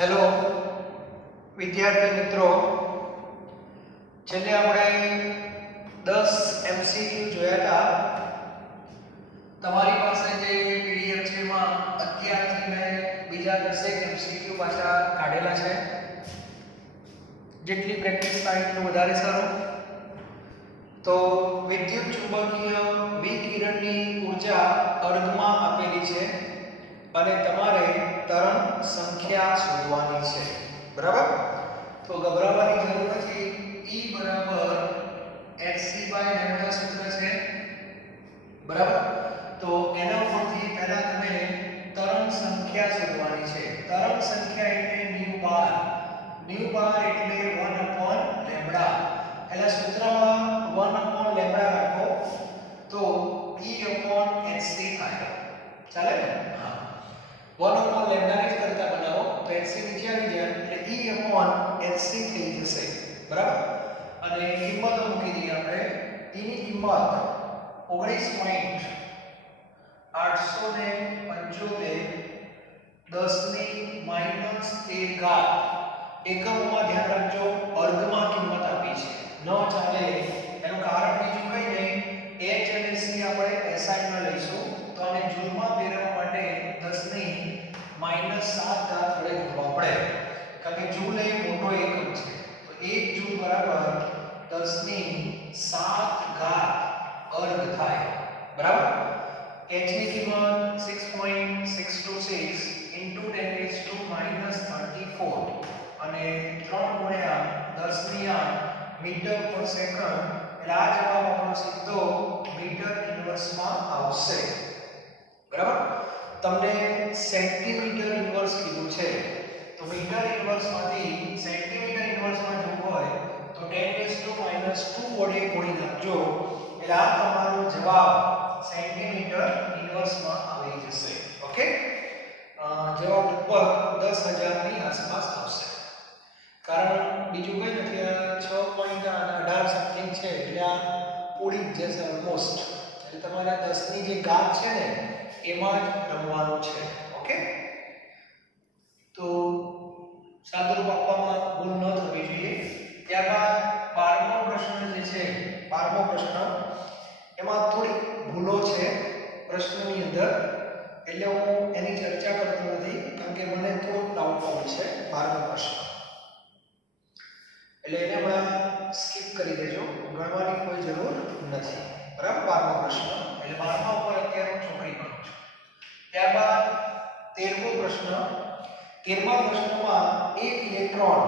Hello વિદ્યાર્થી મિત્રો, છેલ્લે આપણે 10 MCQ જોયા હતા. તમારી પાસે જે પીડીએફ છે એમાં અત્યારથી મેં બીજા 10 MCQ પાછા કાઢેલા છે. જેટલી પ્રેક્ટિસ થાય એટલું વધારે સારું. તો વિદ્યુત ચુંબકીય વિકિરણની ઊર્જા અર્ધમાં આપેલી છે અને તમારે તરંગ સંખ્યા શોધવાની છે. બરાબર? તો ગભરાવાની જરૂર નથી. E બરાબર hc/λ સૂત્ર છે. બરાબર? તો એના ઉપરથી પહેલા તમે તરંગ સંખ્યા શોધવાની છે. તરંગ સંખ્યા એટલે ન્યુ બાર. ન્યુ બાર એટલે 1/λ. પહેલા સૂત્રમાં 1/λ રાખો તો E/hc થાય. ચાલે ને? હા. 1/λ ને જ કરતા બનાવો તો hc નીચે આવી જાય એટલે E/hc થઈ જશે. બરાબર? અને કિંમતો મૂકી દઈએ આપણે. E ની કિંમત 19.875 10⁻13 એકમોમાં ધ્યાન રાખજો, અર્ધમાં કિંમત આપી છે. ન ચાલે. એનું કારણ બીજું કંઈ નહીં, h અને c આપણે SI માં લઈશું તો આને જૂલમાં ફેરવવા માટે 10⁻7 વડે ગુણવા પડે. કારણ કે જૂલ એ મોટો એકમ છે. તો 1 જૂલ બરાબર 10⁻7 અર્ધ થાય. બરાબર? h ની કિંમત 6.626 * 10⁻34 અને 3 ગુણ્યા 10⁻8 મીટર પર સેકન્ડ. એટલે આ જવાબ આપણો સીધો મીટર ઇન્વર્સમાં આવશે. બરાબર? તમને સેન્ટીમીટર ઇન્વર્સ કીધું છે તો મીટર ઇન્વર્સમાંથી સેન્ટીમીટર ઇન્વર્સમાં જવું હોય તો 10⁻2 વડે ગુણી નાખજો એટલે આ તમારો જવાબ સેન્ટીમીટર ઇન્વર્સમાં આવી જશે. ઓકે? જવાબ લગભગ 10,000 ની આસપાસ આવશે. કારણ બીજું કંઈ નથી, આ 6.18 સમથિંગ છે એટલે આ પૂરી જ જશે ઓલમોસ્ટ. એટલે તમારે 10 ની જે ઘાત છે ને એમાં જ રમવાનું છે. ઓકે? તો સાદુરૂપ આપવામાં ભૂલ ન થવી જોઈએ. ત્યારબાદ 12મો પ્રશ્ન જે છે, 12મો પ્રશ્ન એમાં થોડી ભૂલો છે પ્રશ્નની અંદર, એટલે હું એની ચર્ચા કરતો નથી કારણ કે મને થોડો ડાઉટફુલ છે 12મો પ્રશ્ન. એટલે એને હમણાં સ્કીપ કરી દેજો, ગણવાની કોઈ જરૂર નથી. બરાબર? 12મો પ્રશ્ન એટલે 12મા ઉપર અત્યારે હું ચોકડી કરું છું. ત્યારબાદ 13મો પ્રશ્ન. 13મા પ્રશ્નમાં એક ઇલેક્ટ્રોન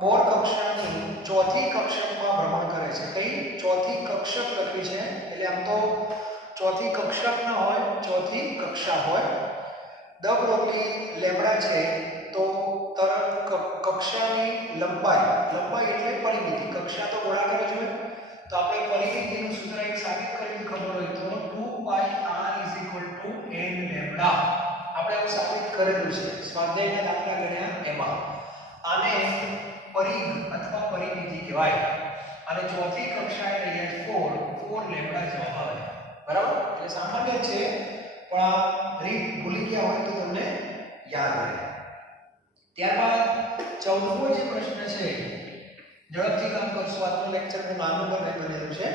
બોર કક્ષાની ચોથી કક્ષકમાં ભ્રમણ કરે છે. કઈ ચોથી કક્ષક લખ્યું છે એટલે આમ તો ચોથી કક્ષક ન હોય, ચોથી કક્ષા હોય. દ બ્રોગલી લેમ્બડા છે તો તરંગ કક્ષાની લંબાઈ એટલે પરિમિતિ. કક્ષા તો ગોળાકાર જ હોય તો આપણે પરિમિતિનું સૂત્ર એક સાબિત કરીને ખબર હોય તો 2πr = n લેમ્બડા. આપણે એવું સાબિત કરેલું છે સ્વાધ્યાયના દાખલા ગણ્યા એમાં. આને પરિઘ અથવા પરિમિતિ કહેવાય. અને ચોથી કક્ષા એટલે 4 લેમ્બડા જવાબ આવે. બરાબર? એટલે સામાન્ય છે પણ આ રીત ભૂલી ગયા હોય તો તમને યાદ રહે. ત્યારબાદ 14મો જે પ્રશ્ન છે, ઝડપથી કામ કરશું. આજનો લેક્ચર હું નાનું બનેલું છે.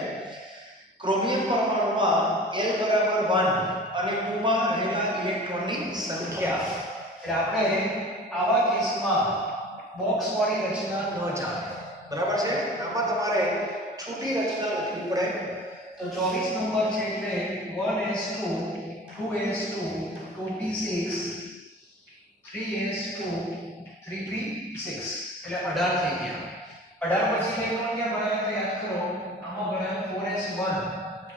ક્રોમિયમ પરમાણુમાં L બરાબર 1 અને 2 માં રહેલા ઇલેક્ટ્રોનની સંખ્યા. એટલે આપણે આવા કેસમાં બોક્સ વાળી રચના ન ચાલે. બરાબર છે? આમાં તમારે છૂટી રચના લખવી પડે. તો 24 નંબર છે એટલે 1s2 2s2 2p6 3s2 3p6 એટલે 18 થઈ ગયા. 18 પછી ઇલેક્ટ્રોન ક્યાં ભરાયા તો યાદ કરો, આમાં ભરાયા 4s1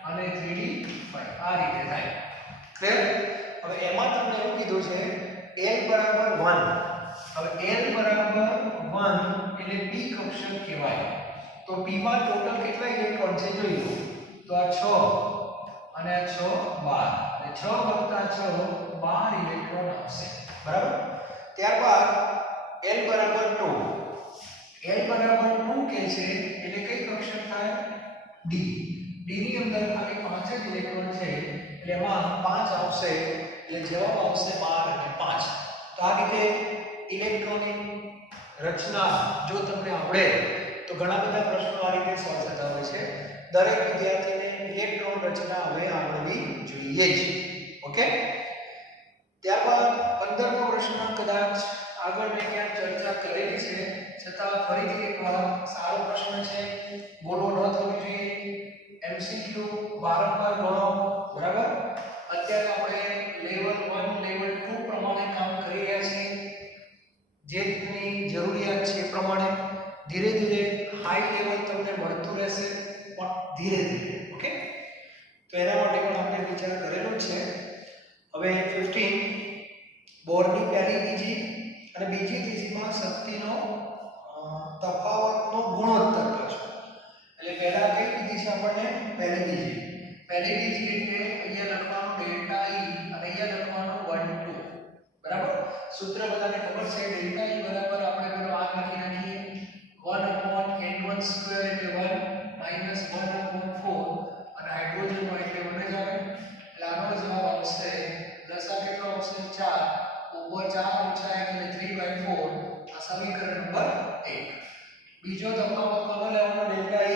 અને 3d5. આ રીતે થાય. ક્લિયર? હવે એમાં તમને એવું કીધું છે L બરાબર 1. હવે L બરાબર 1 એટલે p કક્ષક કહેવાય. તો p માં ટોટલ કેટલા ઇલેક્ટ્રોન છે જોઈ લો. તો આ 6 અને આ 6 12 એટલે 6 + 6 12 ઇલેક્ટ્રોન આવશે. બરાબર? ત્યારબાદ L બરાબર 2. L બરાબર 2 કે છે એટલે કઈ કક્ષક થાય? D. D ની અંદર ખાલી 5 જ ઇલેક્ટ્રોન છે એટલે એમાં 5 આવશે એટલે જવાબ આવશે 12 અને 5. તો આ રીતે ઇલેક્ટ્રોનની રચના જો તમને આવડે તો ઘણા બધા પ્રશ્નો આ રીતે સોલ્વ થતા હોય છે. દરેક વિદ્યાર્થીને ઇલેક્ટ્રોન રચના હવે આવડવી જોઈએ જ. ઓકે, ત્યારબાદ 15મો પ્રશ્ન કદાચ આગળ મેં ક્યાંક ચર્ચા કરેલી છે, છતાં ફરીથી એકવાર સારો પ્રશ્ન છે, ભૂલો ન થવી જોઈએ. એમસીક્યુ વારંવાર ગણો, બરાબર. અત્યારે આપણે લેવલ 1 લેવલ 2 પ્રમાણે કામ કરી રહ્યા છીએ. જે રીતની જરૂરિયાત છે એ પ્રમાણે ધીરે ધીરે હાઈ લેવલ તમને મળતું રહેશે, પણ ધીરે ધીરે. ઓકે, તો એના માટે પણ આપણે વિચાર કરેલો છે. હવે 15 બોરની પહેલી બીજી અને બીજી ત્રીજીમાં શક્તિનો તફાવતનો ગુણોત્તર પૂછો. એટલે પહેલા કઈ કીધી છે આપણને? પહેલી બીજી. પહેલી બીજી એટલે અહીંયા લખવાનું ડેલ્ટા E અને અહીંયા લખવાનું 1 2, બરાબર. સૂત્ર બધાને ખબર છે, ડેલ્ટા E બરાબર આપણે પેલો આ લખી નાખીએ 1/n1² એટલે 1 -1/4 અને હાઇડ્રોજનનો એટલે 1 જ આવે. એટલે આનો જવાબ આવશે દશા કેટલો આવશે? 4 ઉપર 4 ઓછા 1 એટલે 3/4. આ સમીકરણ નંબર 1. બીજો તફાવત કોનો લેવાનો? ડેલ્ટા E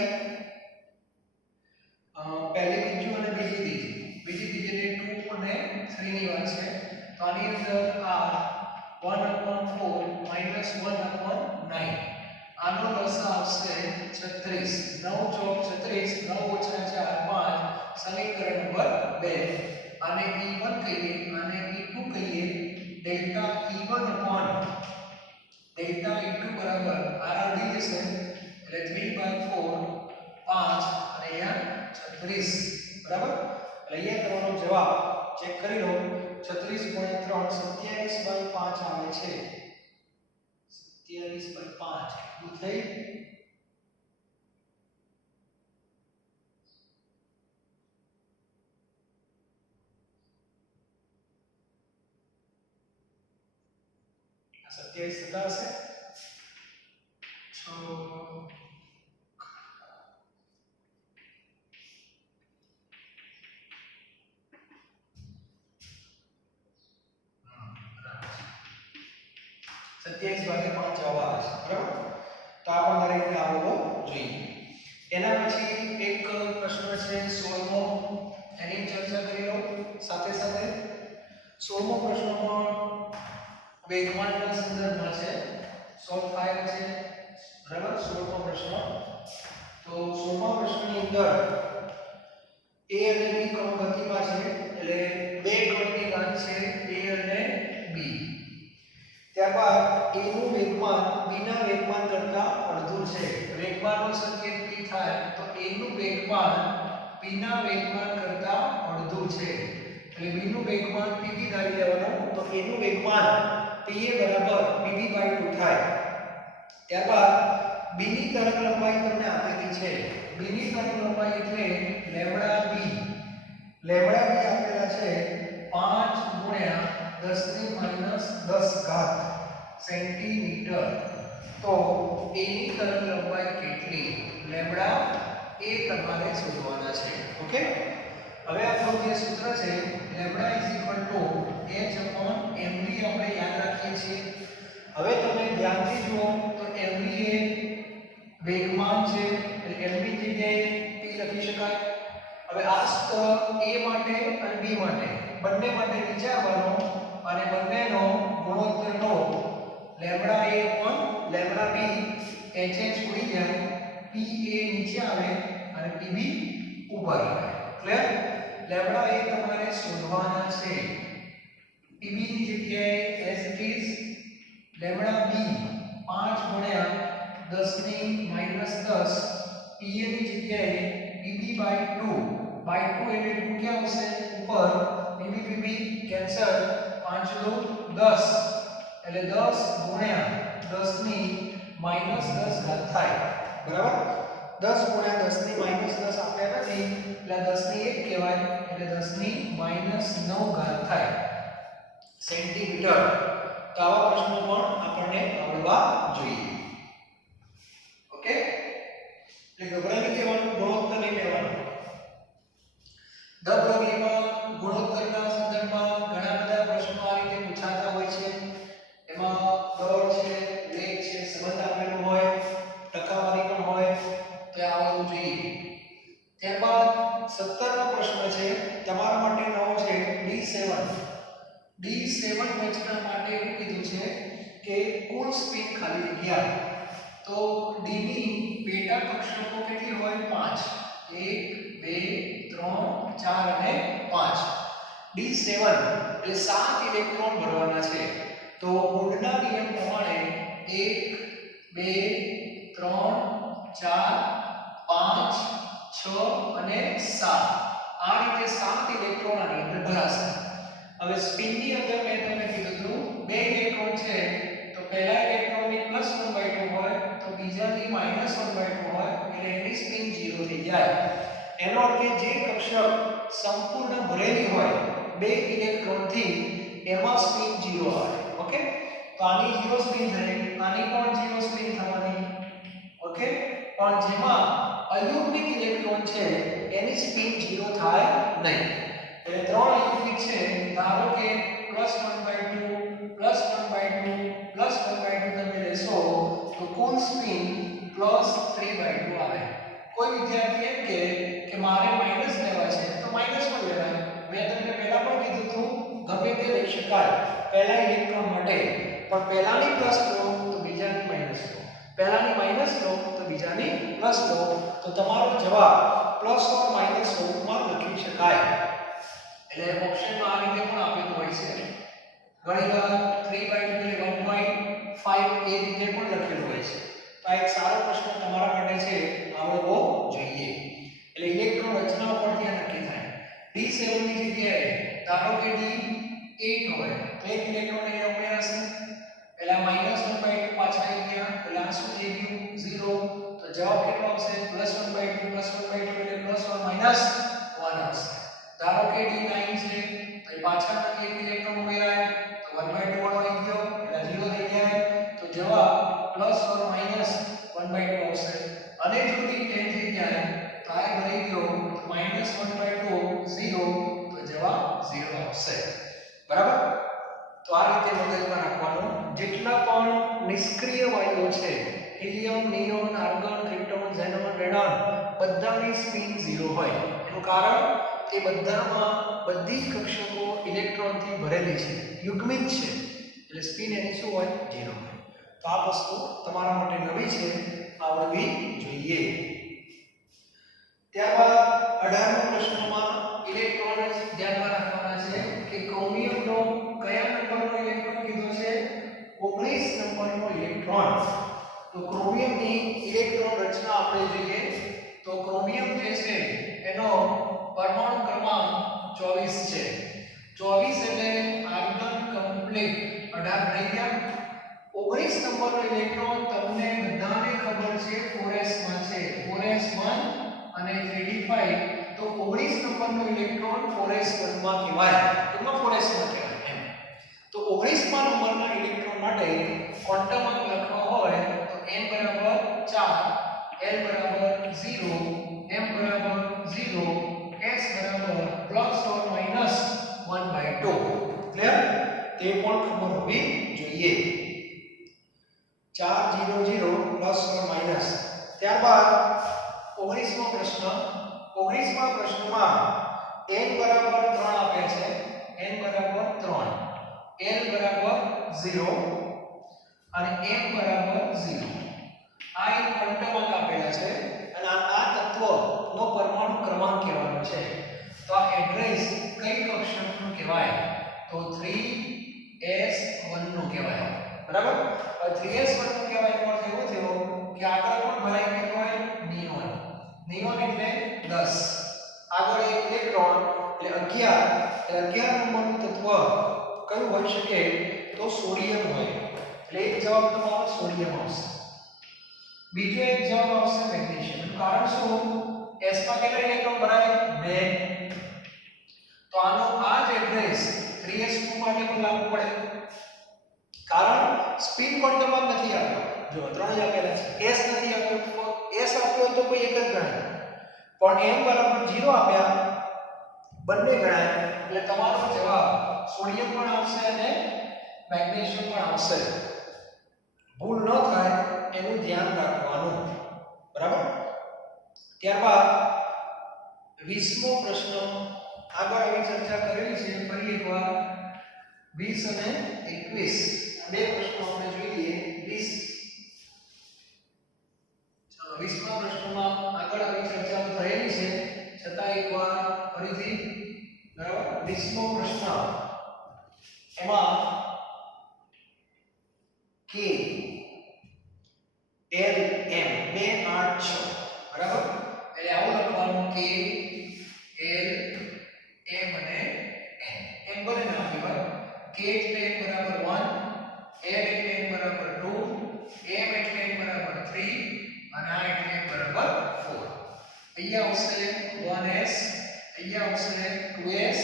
પહેલી બીજી અને બીજી ત્રીજી. બીજી ત્રીજી એટલે 2 અને 3 ની વાત છે. તો આની અંદર આ 1/4 -1/9. આનો દશા આવશે 36. 9 ચોક 36, 9 ઓછા 4 5. સમીકરણ નંબર 2. આને E1 કહીએ, આને E2 કહીએ. Delta E1 upon delta E2 બરાબર RR થઈ જશે એટલે 3/4 5 અને અહીંયા 36, બરાબર. એટલે અહીંયા તમારો જવાબ ચેક કરી લો. 36/3 27/5 આવે છે. 27/5 કેટલું થઈ? આ 27 થતા હશે. 27/5 જવાબ આવે છે, બરાબર. તો આ પણ દરેકને આવડવો જોઈએ. એના પછી એક પ્રશ્ન છે 16મો, એની ચર્ચા કરી લો સાથે સાથે. 16મો પ્રશ્ન પણ વેગમાનના સંદર્ભમાં છે, સોલ્વ થાય છે, બરાબર. 16મો પ્રશ્ન. તો 16મા પ્રશ્નની અંદર A અને B કણ ગતિમાં છે, એટલે બે કણની ગાંઠ છે A અને B. ત્યારબાદ A નું વેગમાન B ના વેગમાન કરતા અડધું છે. વેગમાનનો સંકેત P થાય તો A નું વેગમાન P ના વેગમાન કરતા અડધું છે. એટલે B નું વેગમાન PB ધારી લેવાનું, તો A નું વેગમાન PA બરાબર PB/2 થાય. ત્યારબાદ B ની તરંગ લંબાઈ તમને આપેલી છે. B ની તરંગ લંબાઈ એટલે લેમ્બડા B. લેમ્બડા B આપેલા છે 5 × 10⁻⁻10 સેન્ટીમીટર. તો A ની તરંગ લંબાઈ કેટલી? લેમ્બડા A તમારે શોધવાના છે. ઓકે, હવે આપણું જે સૂત્ર છે લેમ્બડા h/mv આપણે યાદ રાખીએ છીએ. હવે તમે ધ્યાનથી જુઓ તો mv એ વેગમાન છે, એટલે mv જગ્યાએ p લખી શકાય. હવે આ સૂત્ર A માટે અને B માટે બંને માટે વિચારવાનો અને બંનેનો ગુણોત્તર લો. Lambda A upon lambda B HH ઉડી જાય, PA નીચે આવે અને PB ઉપર આવે. ક્લિયર? લેમ્બડા A તમારે શોધવાના છે. PB ની જગ્યાએ as it is lambda B 5 × 10⁻−10. PA ની જગ્યાએ PB/2 એટલે 2 ક્યાં આવશે? ઉપર. PB કેન્સલ, 5 × 10 એટલે 10 × 10⁻−10 થાય, બરાબર. 10 × 10⁻10 આપ્યા નથી એટલે 10⁻1 કહેવાય, એટલે 10⁻9 થાય સેન્ટીમીટર. તો આવા પ્રશ્નો પણ આપણને આવડવા જોઈએ. ઓકે, એટલે ગભરાઈ નથી જવાનું, ગુણોત્તર નહીં લેવાનું. ધ પ્રોબ્લેમમાં ગુણોત્તરના સંદર્ભમાં ઘણા બધા પ્રશ્નો આ રીતે પૂછાતા હોય છે. એમાં ધ D7 રચના માટે એવું કીધું છે કે કુલ સ્પિન ખાલી જગ્યા તો D ની પેટા કક્ષકો કેટલી હોય 5 1 2 3 4 અને 5 D7 એટલે 7 ઇલેક્ટ્રોન ભરવાના છે તો મૂળના નિયમ પ્રમાણે 1 2 3 4 5 6 અને 7 આ રીતે 7 ઇલેક્ટ્રોન આની અંદર ભરાશે હવે સ્પિન ની અંદર મેં તમને કીધું હતું બે ઇલેક્ટ્રોન છે તો પહેલા ઇલેક્ટ્રોનની +1/2 હોય તો બીજાની -1/2 હોય એટલે એની સ્પિન 0 થઈ જાય એનો અર્થ કે જે કક્ષક સંપૂર્ણ ભરેલી હોય બે ઇલેક્ટ્રોન થી એમાં સ્પિન 0 આવે ઓકે તો આની 0 સ્પિન થઈ આની પણ 0 સ્પિન થવાની ઓકે પણ જેમાં અયુગ્મિક ઇલેક્ટ્રોન છે એની સ્પિન 0 થાય નહીં એટલે ત્રણ અયુગ્મિક છે ધારો કે +1/2 +1/2 +1/2 તમે લેશો તો કુલ સ્પિન +3/2 આવે કોઈ વિદ્યાર્થી એમ કે મારે માઈનસ લેવા છે તો માઈનસ પણ લેવાય મેં તમને પહેલા પણ કીધું હતું ગમે તે લઈ શકાય પહેલા ઇલેક્ટ્રોન માટે પણ પહેલાની પ્લસ લો તો બીજાની માઈનસ લો પહેલાની માઈનસ લો તો બીજાની પ્લસ લો તો તમારો જવાબ પ્લસ ઓર માઈનસ સ્વરૂપમાં લખી શકાય એટલે ઓપ્શનમાં આ રીતે પણ આપેલું હોય છે ઘણીવાર 3/2 એટલે 1.5 એ રીતે પણ લખેલું હોય છે તો આ એક સારો પ્રશ્ન તમારા માટે છે આવડવો જોઈએ એટલે ઇલેક્ટ્રોન રચના પરથી આ નક્કી થાય D7 ની જગ્યાએ ધારો કે D8 હોય તો એક ઇલેક્ટ્રોન અહીંયા ઉમેરાશે પહેલા -1/2 પાછા આવી ગયા એટલે આ શું થઈ ગયું 0 તો જવાબ કેટલો આવશે +1/2 +1/2 એટલે પ્લસ ઓર માઈનસ 1 આવશે ધારો કે D9 છે તો પાછા એક ઇલેક્ટ્રોન ઉમેરાય તો 1/2 વાળો આવી ગયો એટલે 0 થઈ જાય તો જવાબ પ્લસ ઓર માઈનસ 1/2 આવશે અને જો D10 થઈ જાય તો આ ભરી ગયો -1/2 0 તો જવાબ 0 આવશે બરાબર તો આ રીતે મગજમાં રાખવાનું જેટલા પણ નિષ્ક્રિય વાયુઓ છે helium neon argon krypton xenon radon બધાની સ્પિન 0 હોય એનું કારણ તે બધામાં બધી જ કક્ષકો ઇલેક્ટ્રોનથી ભરેલી છે યુગ્મિક છે એટલે સ્પિન એની શું હોય 0 હોય તો આ વસ્તુ તમારા માટે નવી છે આવડવી જોઈએ ત્યારબાદ 18મો પ્રશ્નમાં ઇલેક્ટ્રોન ધ્યાનમાં રાખવાના છે કે ક્રોમિયમનો કયા નંબરનો ઇલેક્ટ્રોન કીધો છે 19 નંબરનો ઇલેક્ટ્રોન તો ક્રોમિયમની ઇલેક્ટ્રોન રચના આપણે જોઈએ તો ક્રોમિયમ જે છે એનો પરમાણુ ક્રમાંક 24 છે 24 એટલે આર્ગન કમ્પ્લીટ 18 થઈ ગયા 19 નંબરનો ઇલેક્ટ્રોન તમને બધાને ખબર છે 4s માં છે 4s1 અને 3d5 તો 19 નંબરનો ઇલેક્ટ્રોન 4s1 માં કહેવાય કેટલો 4s માં કહેવાય એમ તો 19મા નંબરના ઇલેક્ટ્રોન માટે ક્વોન્ટમ અંક લખવો હોય તો n બરાબર 4 l બરાબર 0 m બરાબર 0 s બરાબર પ્લસ ઓર માઈનસ 1/2 ક્લિયર તે પણ ખબર હોવી જોઈએ 4 0 0 પ્લસ ઓર માઈનસ ત્યારબાદ 19મો પ્રશ્નમાં n બરાબર 3 આપ્યા છે n બરાબર 3 l બરાબર 0 અને m બરાબર 0 આ એક ક્વોન્ટમ અંક આપેલા છે અને આ તત્વનો પરમાણુ ક્રમાંક કહેવાનો છે તો આ એડ્રેસ કઈ કક્ષકનું કહેવાય તો 3s1 નું કહેવાય બરાબર 3s1 નું કહેવાય એનો અર્થ એવો થયો કે આગળ પણ ભરાઈ ગયું હોય નિયોન નિયોન એટલે 10 આગળ એક ઇલેક્ટ્રોન એટલે 11 નંબરનું તત્વ કયું હોઈ શકે તો સોડિયમ હોય એટલે એક જવાબ તમારો સોડિયમ આવશે બીજો એક જવાબ આવશે મેગ્નેશિયમ કારણ શું s માં કેટલા ઇલેક્ટ્રોન ભરાય 2 તો આનો આ જ એડ્રેસ 3s2 માટે પણ લાગુ પડે કારણ સ્પિન ક્વોન્ટમ અંક નથી આપ્યો જો ત્રણ જ આપેલા છે s નથી આપ્યો s આપ્યો તો કોઈ એક જ ગણાય પણ m બરાબર 0 આપ્યા બંને ગણાય એટલે તમારો જવાબ સોડિયમ પણ આવશે અને મેગ્નેશિયમ પણ આવશે ભૂલ ન થાય એનું ધ્યાન રાખવાનું બરાબર ત્યારબાદ 20મો પ્રશ્ન આગળ આવી ચર્ચા કરેલી છે ફરી એકવાર 20 અને 21 બે પ્રશ્નો આપણે જોઈ લઈએ 20 ચાલો 20મા પ્રશ્નમાં આગળ આવી ચર્ચાઓ થયેલી છે છતાં એકવાર ફરીથી બરાબર 20મો પ્રશ્ન એમાં k l m 2 8 6 બરાબર એટલે આવું લખવાનું k l m અને n એમ બને ના આપી k એટલે n બરાબર 1 l એટલે n બરાબર 2 m એટલે n બરાબર 3 અને આ એટલે n બરાબર 4 અહીંયા આવશે 1s અહીંયા આવશે 2s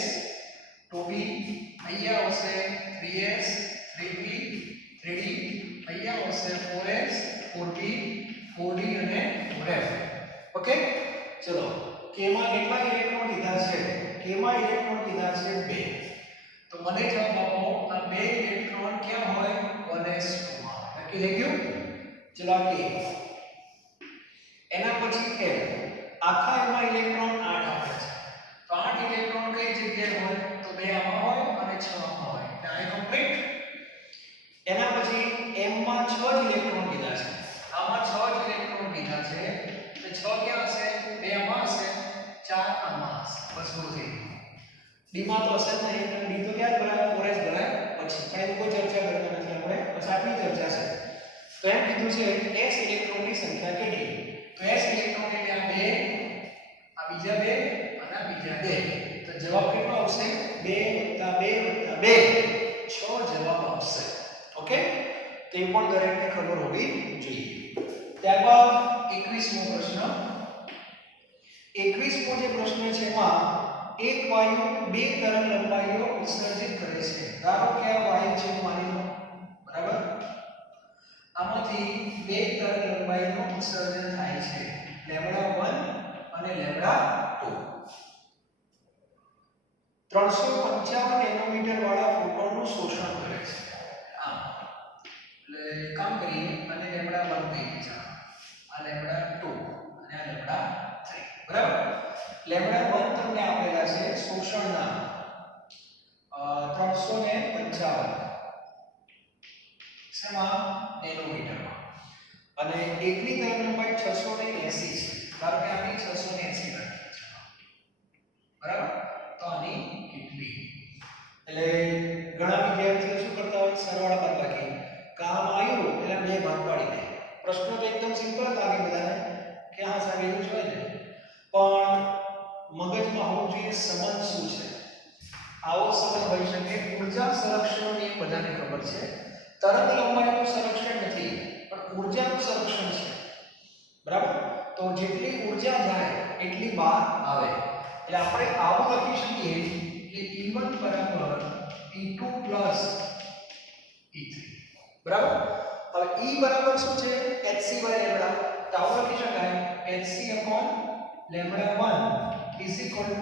2b અહીંયા આવશે 3s 3b 3d અહીંયા આવશે 4s 4p 4d અને 4f ઓકે ચલો k માં કેટલા ઇલેક્ટ્રોન લીધા છે k માં ઇલેક્ટ્રોન લીધા છે 2 તો મને જવાબ આપો આ 2 ઇલેક્ટ્રોન ક્યાં હોય 1s2 માં નક્કી થઈ ગયું ચલો k એના પછી l આખા એમાં ઇલેક્ટ્રોન 8 આવે છે તો 8 ઇલેક્ટ્રોન કઈ જગ્યાએ હોય તો 2 આમાં હોય અને 6 આમાં હોય એટલે આ કમ્પ્લીટ એના પછી m માં 6 જ ઇલેક્ટ્રોન લીધા છે આમાં 6 જ ઇલેક્ટ્રોન લીધા છે તો 6 ક્યાં હશે 2 આમાં હશે 4 આમાં હશે બસ પૂરું થઈ ગયું d માં તો હશે જ નહીં એટલે d તો ક્યારે ભરાય 4s ભરાય પછી પણ એની કોઈ ચર્ચા કરતા નથી આપણે બસ આટલી ચર્ચા છે તો એમ કીધું છે s ઇલેક્ટ્રોનની સંખ્યા કેટલી તો s ઇલેક્ટ્રોન એટલે આ 2 આ બીજા 2 અને આ બીજા 2 તો જવાબ કેટલો આવશે 2 + 2 + 2 6 જવાબ આવશે ઓકે તે પણ દરેકને ખબર હોવી જોઈએ ત્યારબાદ 21મો પ્રશ્ન 21મો જે પ્રશ્ન છે એમાં એક વાયુ બે તરંગ લંબાઈઓ ઉત્સર્જિત કરે છે ધારો કે આ વાયુ છે માની લો બરાબર આમાંથી બે તરંગ લંબાઈનું ઉત્સર્જન થાય છે λ1 અને λ2 355 નેનોમીટર વાળા ફોટોનનું શોષણ કરે છે આમ એટલે કામ કરીએ અને λ1 કહીએ છે આ λ2 અને આ λ3 બરાબર λ1 તમને આપેલા છે શોષણના 355 શેમાં નેનોમીટરમાં અને એકની તરંગ લંબાઈ 680 છે કારણ કે આની 680 રાખી છે બરાબર તો આની કેટલી એટલે ઘણા વિદ્યાર્થીઓ શું કરતા હોય સરવાળા બાદબાકી કામ આવ્યું એટલે બે ભાગ પાડી દે પ્રશ્ન તો એકદમ સિમ્પલ લાગે બધાને કે હા સાહેબ એવું જ હોય ને પણ મગજમાં હોવું જોઈએ સંબંધ શું છે આવો સંબંધ હોઈ શકે ઊર્જા સંરક્ષણનો નિયમ બધાને ખબર છે તરંગ લંબાઈનું સંરક્ષણ નથી પણ ઊર્જાનું સંરક્ષણ છે બરાબર તો જેટલી ઊર્જા જાય એટલી બહાર આવે એટલે આપણે આવું લખી શકીએ કે E1 બરાબર E2 પ્લસ E3 બરાબર હવે E બરાબર શું છે hc બાય લેમ્ડા તો આવું લખી શકાય hc upon λ1 is equal to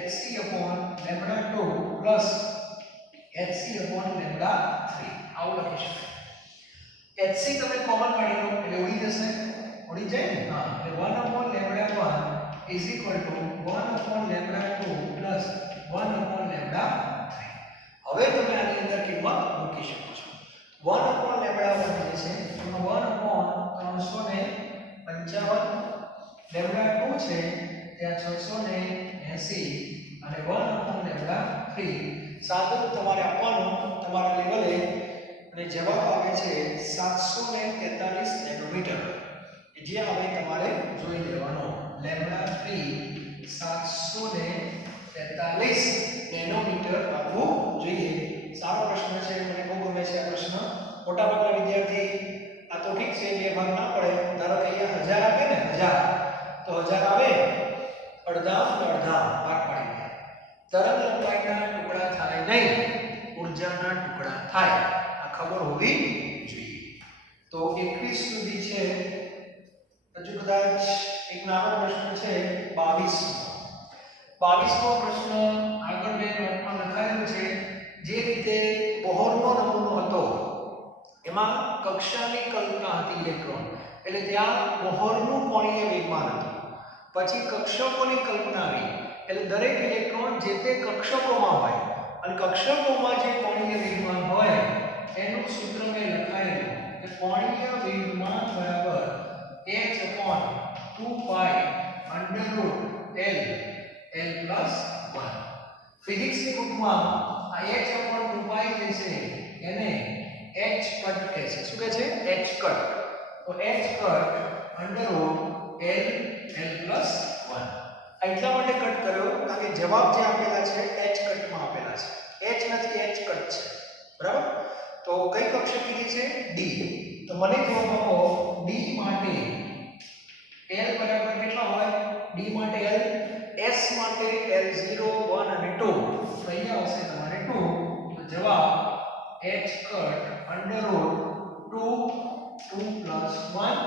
hc upon λ2 plus hc upon λ3 આવું લખી શકાય hc તમે કોમન કાઢી લો એટલે ઉડી જશે ઉડી જાય ને હા એટલે 1 upon λ1 is equal to 1 upon λ2 plus 1 upon λ3 હવે તમે આની અંદર કિંમત મૂકી શકો છો 1 upon λ1 જે છે એમાં 1 upon 355 λ2 છે ત્યાં 680 અને 1 upon λ3 સાદું તમારે આપવાનું તમારા લેવલે અને જવાબ આવે છે 743 નેનોમીટર જે હવે તમારે જોઈ લેવાનો λ3 743 નેનોમીટર આવવું જોઈએ સારો પ્રશ્ન છે મને બહુ ગમે છે આ પ્રશ્ન મોટાભાગના વિદ્યાર્થી આ તો ઠીક છે બે ભાગ ના પડે ધારો કે અહીંયા 1000 આપે ને 1000 તો 1000 આવે અડધા ભાગ પાડી દે તરંગ લંબાઈના ટુકડા થાય નહીં ઊર્જાના ટુકડા થાય આ ખબર હોવી જોઈએ તો 21 સુધી છે હજુ કદાચ એક નાનો પ્રશ્ન છે 22મો પ્રશ્ન આગળ બે નોટમાં લખાયેલું છે જે રીતે બોહરનો નમૂનો હતો એમાં કક્ષાની કલ્પના હતી ઇલેક્ટ્રોન એટલે ત્યાં બોહરનું કોણીય વેગમાન હતું પછી કક્ષકોની કલ્પના આવી એટલે દરેક ઇલેક્ટ્રોન જે તે કક્ષકોમાં હોય અને કક્ષકોમાં જે કોણીય એનું સૂત્ર મેં લખાયેલું કે કોણીય વેગમાન બરાબર h/2 પાઈ √L L + 1. ફિઝિક્સની બુકમાં આ h/2 પાઈ જે છે એને h કટ કહે છે. શું કહે છે? h cut. તો h કટ √L L + 1. એટલા માટે કટ કર્યો કારણ કે જવાબ જે આપેલા છે h કટમાં આપેલા છે. h નથી, h કટ છે. બરાબર? તો કઈ કક્ષક કીધી છે? d. તો મને જવાબ આપો d માટે l બરાબર કેટલા હોય? d માટે l, s માટે l0 1 અને 2. તો અહીંયા આવશે તમારે 2. તો જવાબ h કટ √2 2 + 1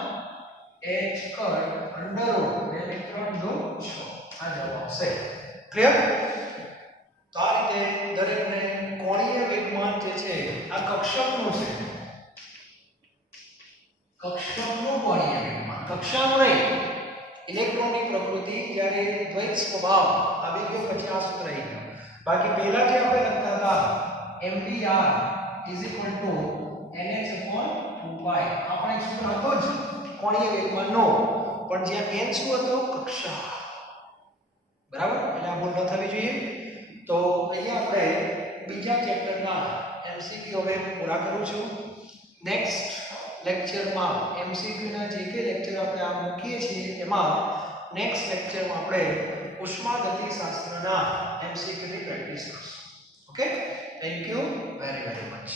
h કટ √ 3 2 6. આ જવાબ આવશે. ક્લિયર? તો આ રીતે દરેકને કોણીય વેગમાન જે છે આ કક્ષકનું છે. કક્ષકનું કોણીય વેગમાન, કક્ષાનું નહીં. ઇલેક્ટ્રોનની પ્રકૃતિ જ્યારે દ્વૈત સ્વભાવ આવી ગયો પછી આ સૂત્ર આવી ગયું. બાકી પહેલા જે આપણે લખતા હતા mvr nh/2 પાઈ આપણે સૂત્ર હતો જ કોણીય વેગમાનનો, પણ જ્યાં n શું હતો? કક્ષા. બરાબર? એટલે આ ભૂલ ન થવી જોઈએ. તો અહીંયા આપણે બીજા ચેપ્ટરના MCQ હવે પૂરા કરું છું. નેક્સ્ટ લેક્ચરમાં MCQ ના જે કે લેક્ચર આપણે આ મૂકીએ છીએ એમાં નેક્સ્ટ લેક્ચરમાં આપણે ઉષ્માગતિશાસ્ત્રના MCQ ની પ્રેક્ટિસ કરશું. Okay? Thank you very much.